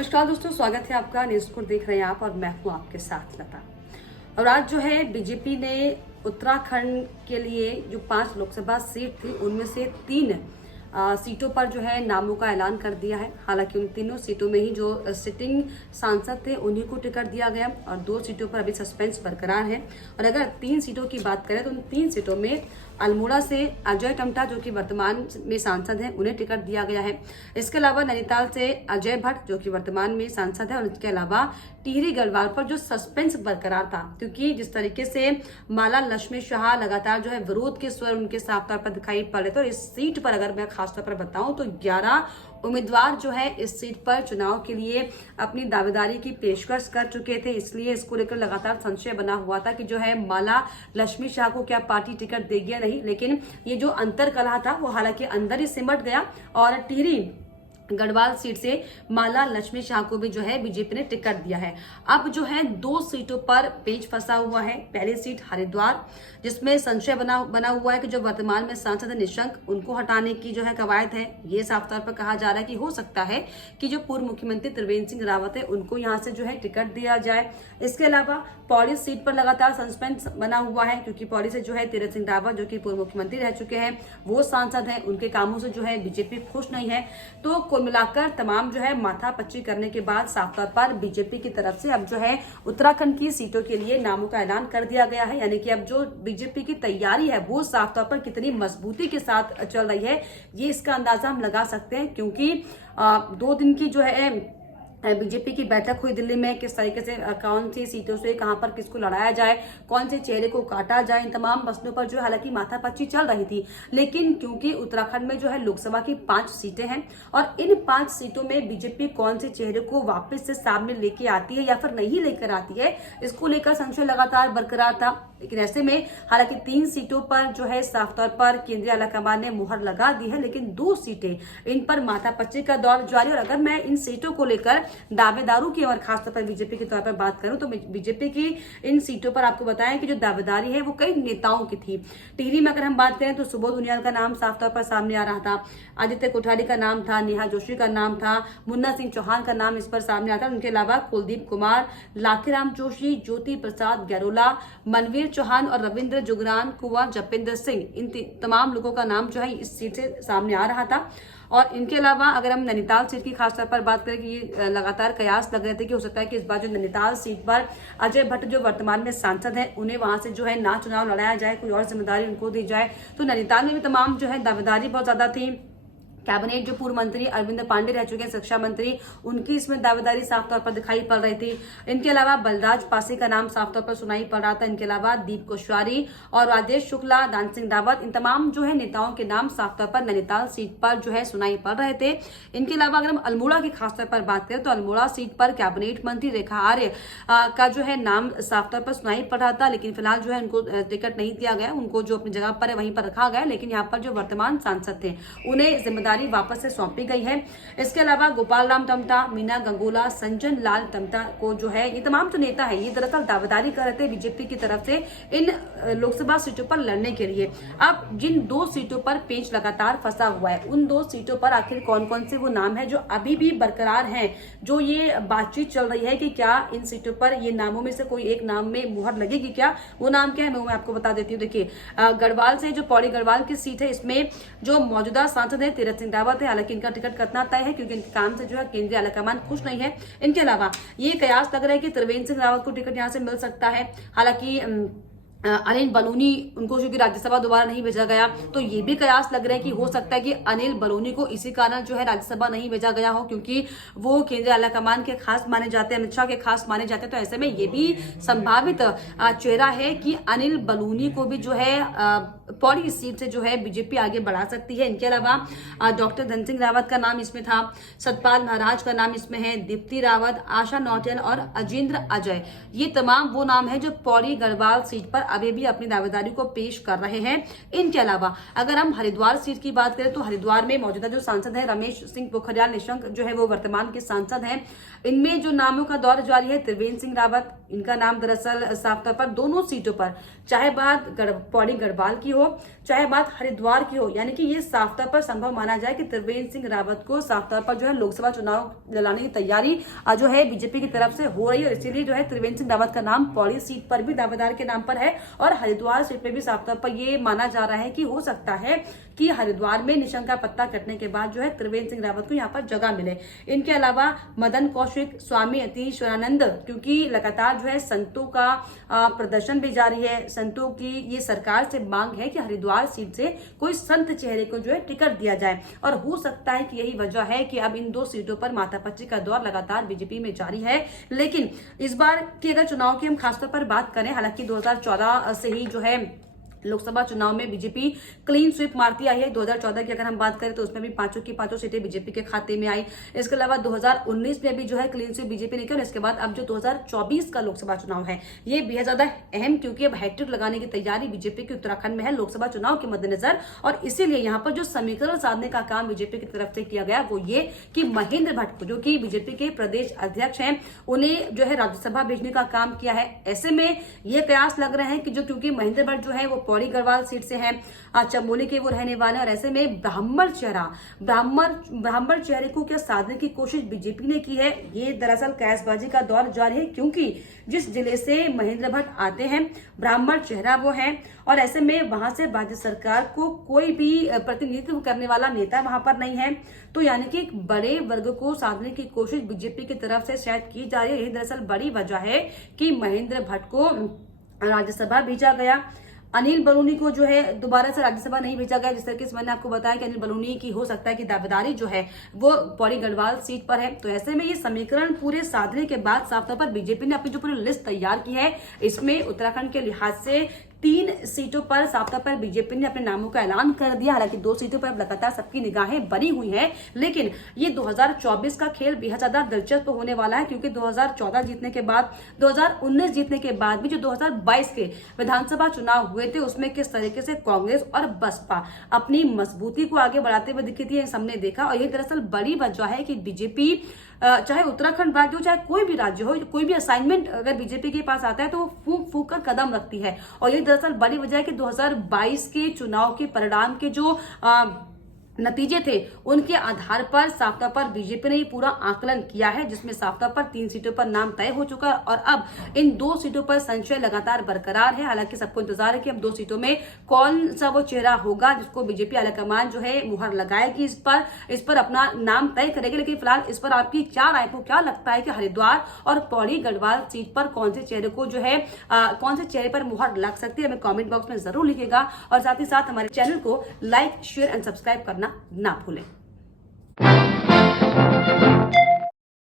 नमस्कार दोस्तों, स्वागत है आपका। न्यूज़ देख रहे हैं आप और मैं हूं आपके साथ लता। और आज जो है बीजेपी ने उत्तराखंड के लिए जो 5 लोकसभा सीट थी उनमें से 3 सीटों पर जो है नामों का ऐलान कर दिया है। हालांकि उन तीनों सीटों में ही जो सिटिंग सांसद थे उन्हीं को टिकट दिया गया और 2 सीटों पर अभी सस्पेंस बरकरार है। और अगर 3 सीटों की बात करें तो उन 3 सीटों में अल्मोड़ा से अजय टम्टा जो कि वर्तमान में सांसद हैं उन्हें टिकट दिया गया है। इसके अलावा नैनीताल से अजय भट्ट जो कि वर्तमान में सांसद है और इसके अलावा टिहरी गढ़वाल पर जो सस्पेंस बरकरार था, क्योंकि जिस तरीके से माला लक्ष्मी शाह लगातार जो है विरोध के स्वर उनके साफ तौर पर दिखाई पड़ रहे थे। और इस सीट पर अगर मैं खासतौर पर बताऊं तो 11 उम्मीदवार जो है इस सीट पर चुनाव के लिए अपनी दावेदारी की पेशकश कर चुके थे। इसलिए इसको लेकर लगातार संशय बना हुआ था कि जो है माला लक्ष्मी शाह को क्या पार्टी टिकट देगी या नहीं। लेकिन ये जो अंतर कलह था वो हालांकि अंदर ही सिमट गया और टिहरी गढ़वाल सीट से माला लक्ष्मी शाह को भी जो है बीजेपी ने टिकट दिया है। अब जो है 2 सीटों पर पेच फंसा हुआ है। पहली सीट हरिद्वार, जिसमें संशय बना हुआ है कि जो वर्तमान में सांसद निशंक उनको हटाने की जो है कवायद है। ये साफ तौर पर कहा जा रहा है कि हो सकता है कि जो पूर्व मुख्यमंत्री त्रिवेंद्र सिंह रावत है उनको यहाँ से जो है टिकट दिया जाए। इसके अलावा पौड़ी सीट पर लगातार सस्पेंस बना हुआ है, क्योंकि पौड़ी से जो है तीरथ सिंह रावत जो कि पूर्व मुख्यमंत्री रह चुके हैं वो सांसद हैं। उनके कामों से जो है बीजेपी खुश नहीं है। तो कुल मिलाकर तमाम जो है माथापच्ची करने के बाद साफ तौर पर बीजेपी की तरफ से अब जो है उत्तराखंड की सीटों के लिए नामों का ऐलान कर दिया गया है। यानी कि अब जो बीजेपी की तैयारी है वो साफ तौर पर कितनी मजबूती के साथ चल रही है ये इसका अंदाजा हम लगा सकते हैं। क्योंकि 2 दिन की जो है बीजेपी की बैठक हुई दिल्ली में, किस तरीके से कौन सी सीटों से कहां पर किसको लड़ाया जाए, कौन से चेहरे को काटा जाए, इन तमाम मसलों पर जो है हालांकि माथापच्ची चल रही थी। लेकिन क्योंकि उत्तराखंड में जो है लोकसभा की 5 सीटें हैं और इन 5 सीटों में बीजेपी कौन से चेहरे को वापस से सामने लेके आती है या फिर नहीं लेकर आती है, इसको लेकर संशय लगातार बरकरार था। लेकिन ऐसे में हालांकि 3 सीटों पर जो है साफ तौर पर केंद्रीय आलाकमान ने मुहर लगा दी है, लेकिन 2 सीटें इन पर माथापच्ची का दौर जारी। और अगर मैं इन सीटों को लेकर दावेदारों की और खासतौर पर बीजेपी के तौर पर बात करूं तो बीजेपी की इन सीटों पर आपको बताएं कि जो दावेदारी है वो कई नेताओं की थी। टिहरी में अगर हम बात करें तो सुबोध उनियाल का नाम साफ तौर पर सामने आ रहा था, आदित्य कोठारी का नाम था, नेहा जोशी का नाम था, मुन्ना सिंह चौहान का नाम इस पर सामने आता है। उनके अलावा कुलदीप कुमार, लाखीराम जोशी, ज्योति प्रसाद गैरोला, मनवीर चौहान और रविंद्र जुगरान, कुंवर जपेंद्र सिंह, इन तमाम लोगों का नाम जो है इस सीट से सामने आ रहा था। और इनके अलावा अगर हम नैनीताल सीट की खासतौर पर बात करें कि ये लगातार कयास लग रहे थे कि हो सकता है कि इस बार जो नैनीताल सीट पर अजय भट्ट जो वर्तमान में सांसद है उन्हें वहां से जो है ना चुनाव लड़ाया जाए, कोई और जिम्मेदारी उनको दी जाए। तो नैनीताल में भी तमाम जो है दावेदारी बहुत ज्यादा थी। कैबिनेट जो पूर्व मंत्री अरविंद पांडे रह चुके हैं शिक्षा मंत्री, उनकी इसमें दावेदारी साफ तौर पर दिखाई पड़ रही थी। इनके अलावा बलराज पासी का नाम साफ तौर पर सुनाई पड़ रहा था। इनके अलावा दीप कोश्यारी और राजेश शुक्ला, दान सिंह रावत, इन तमाम जो है नेताओं के नाम साफ तौर पर नैनीताल सीट पर जो है सुनाई पड़ रहे थे। इनके अलावा अगर हम अल्मोड़ा की खासतौर पर बात करें तो अल्मोड़ा सीट पर कैबिनेट मंत्री रेखा आर्य का जो है नाम साफ तौर पर सुनाई पड़ रहा था। लेकिन फिलहाल जो है उनको टिकट नहीं दिया गया, उनको जो अपनी जगह पर है वहीं पर रखा गया। लेकिन यहाँ पर जो वर्तमान सांसद थे उन्हें जिम्मेदारी वापस से सौंपी गई है। इसके अलावा गोपाल राम टम्टा, मीना गंगोला, संजन लाल टम्टा को जो है ये तमाम जो नेता है ये दरअसल दावेदारी कर रहे थे बीजेपी की तरफ से इन लोकसभा सीटों पर लड़ने के लिए। अब जिन 2 सीटों पर पेच लगातार फंसा हुआ है उन 2 सीटों पर आखिर कौन कौन से वो नाम है जो अभी भी बरकरार हैं, जो ये बातचीत चल रही है कि क्या इन सीटों पर ये नामों में से कोई एक नाम में मुहर लगेगी क्या, वो नाम क्या है मैं आपको बता देती हूँ। देखिए गढ़वाल से जो पौड़ी गढ़वाल की सीट है इसमें जो मौजूदा सांसद है तीरथ सिंह रावत है। हालांकि इनका टिकट कटना तय है क्योंकि इनके काम से जो है केंद्रीय आलाकमान खुश नहीं है। इनके अलावा ये कयास लग रहा है कि त्रिवेंद्र सिंह रावत को टिकट यहां से मिल सकता है। हालांकि अनिल बलूनी उनको क्योंकि राज्यसभा दोबारा नहीं भेजा गया तो ये भी कयास लग रहा है कि हो सकता है कि अनिल बलूनी को इसी कारण जो है राज्यसभा नहीं भेजा गया हो, क्योंकि वो केंद्रीय आलाकमान के खास माने जाते हैं, अमित शाह के खास माने जाते हैं। तो ऐसे में ये भी संभावित चेहरा है कि अनिल बलूनी को भी जो है पौड़ी सीट से जो है बीजेपी आगे बढ़ा सकती है। इनके अलावा डॉक्टर धन सिंह रावत का नाम इसमें था, सतपाल महाराज का नाम इसमें है, दीप्ति रावत, आशा नौटियाल और अजेंद्र अजय, ये तमाम वो नाम है जो पौड़ी गढ़वाल सीट पर अभी भी अपनी दावेदारी को पेश कर रहे हैं। इनके अलावा अगर हम हरिद्वार सीट की बात करें तो हरिद्वार में मौजूदा जो सांसद है रमेश सिंह पोखरियाल निशंक जो है वो वर्तमान के सांसद हैं। इनमें जो नामों का दौर जारी है त्रिवेंद्र सिंह रावत, इनका नाम दरअसल साफ तौर पर दोनों सीटों पर, चाहे बात पौड़ी गढ़वाल की हो चाहे बात हरिद्वार की हो, यानी कि ये साफ तौर पर संभव माना जाए कि त्रिवेंद्र सिंह रावत को साफ तौर पर जो है लोकसभा चुनाव लड़ाने की तैयारी जो है बीजेपी की तरफ से हो रही है। इसीलिए जो है त्रिवेंद्र सिंह रावत का नाम पौड़ी सीट पर भी दावेदार के नाम पर है और हरिद्वार सीट पर भी साफ तौर पर ये माना जा रहा है कि हो सकता है कि हरिद्वार में निशंक का पत्ता कटने के बाद जो है त्रिवेंद्र सिंह रावत को यहाँ पर जगह मिले। इनके अलावा मदन कौशिक, स्वामी अतीश्वरानंद, क्योंकि लगातार जो है संतों का प्रदर्शन भी जारी है, संतों की ये सरकार से मांग है कि हरिद्वार सीट से कोई संत चेहरे को जो है टिकट दिया जाए और हो सकता है कि यही वजह है कि अब इन 2 सीटों पर माथापच्ची का दौर लगातार बीजेपी में जारी है। लेकिन इस बार की अगर चुनाव की हम खासतौर पर बात करें, हालांकि 2014 से ही जो है लोकसभा चुनाव में बीजेपी क्लीन स्वीप मारती आई है। 2014 की अगर हम बात करें तो उसमें भी 5 की 5 सीटें बीजेपी के खाते में आई। इसके अलावा 2019 में भी जो है क्लीन स्वीप बीजेपी ने किया और इसके बाद अब जो 2024 का लोकसभा चुनाव है ये बेहद ज्यादा अहम, क्योंकि अब हैट्रिक लगाने की तैयारी बीजेपी की उत्तराखंड में है लोकसभा चुनाव के मद्देनजर। और इसीलिए यहाँ पर जो समीकरण साधने का काम बीजेपी की तरफ से किया गया वो ये कि महेंद्र भट्ट जो कि बीजेपी के प्रदेश अध्यक्ष हैं उन्हें जो है राज्यसभा भेजने का काम किया है। ऐसे में ये कयास लग रहे हैं कि जो क्योंकि महेंद्र भट्ट जो है वो पौड़ी गढ़वाल सीट से हैं, चमोली के वो रहने वाले हैं और ऐसे में ब्राह्मण चेहरे को क्या साधने की कोशिश बीजेपी ने की है। ये दरअसल कयासबाजी का दौर जारी है, क्योंकि जिस जिले से महेंद्र भट्ट आते हैं ब्राह्मण चेहरा वो है और ऐसे में वहां से राज्य सरकार को कोई भी प्रतिनिधित्व करने वाला नेता वहां पर नहीं है। तो यानी कि एक बड़े वर्ग को साधने की कोशिश बीजेपी की तरफ से शायद की जा रही है। यही दरअसल बड़ी वजह है कि महेंद्र भट्ट को राज्यसभा भेजा गया। अनिल बलूनी को जो है दोबारा से राज्यसभा नहीं भेजा गया। जिस तरीके से मैंने आपको बताया कि अनिल बलूनी की हो सकता है कि दावेदारी जो है वो पौड़ी गढ़वाल सीट पर है। तो ऐसे में ये समीकरण पूरे साधने के बाद साफ तौर पर बीजेपी ने अपनी जो पूरी लिस्ट तैयार की है, इसमें उत्तराखंड के लिहाज से 3 सीटों पर साफ तौर पर बीजेपी ने अपने नामों का ऐलान कर दिया। हालांकि 2 सीटों पर लगातार सबकी निगाहें बनी हुई हैं, लेकिन ये 2024 का खेल बेहद ज्यादा दिलचस्प होने वाला है, क्योंकि 2014 जीतने के बाद 2019 जीतने के बाद भी जो 2022 के विधानसभा चुनाव हुए थे उसमें किस तरीके से कांग्रेस और बसपा अपनी मजबूती को आगे बढ़ाते हुए दिखी थी, हमने देखा। और ये दरअसल बड़ी वजह है कि बीजेपी चाहे उत्तराखंड राज्य हो चाहे कोई भी राज्य हो, कोई भी असाइनमेंट अगर बीजेपी के पास आता है तो वो फूंक फूंक कर कदम रखती है। और ये दरअसल बड़ी वजह है कि 2022 के चुनाव के परिणाम के जो नतीजे थे उनके आधार पर साफ तौर पर बीजेपी ने पूरा आकलन किया है, जिसमें साफ तौर पर 3 सीटों पर नाम तय हो चुका है और अब इन 2 सीटों पर संशय लगातार बरकरार है। हालांकि सबको इंतजार है कि अब 2 सीटों में कौन सा वो चेहरा होगा जिसको बीजेपी आलाकमान जो है मुहर लगाएगी, इस पर अपना नाम तय करेगी। लेकिन फिलहाल इस पर आपकी क्या राय, को क्या लगता है कि हरिद्वार और पौड़ी गढ़वाल सीट पर कौन से चेहरे को जो है कौन से चेहरे पर मुहर लग सकती है, हमें कॉमेंट बॉक्स में जरूर लिखिएगा और साथ ही साथ हमारे चैनल को लाइक, शेयर एंड सब्सक्राइब करना ना भूलें।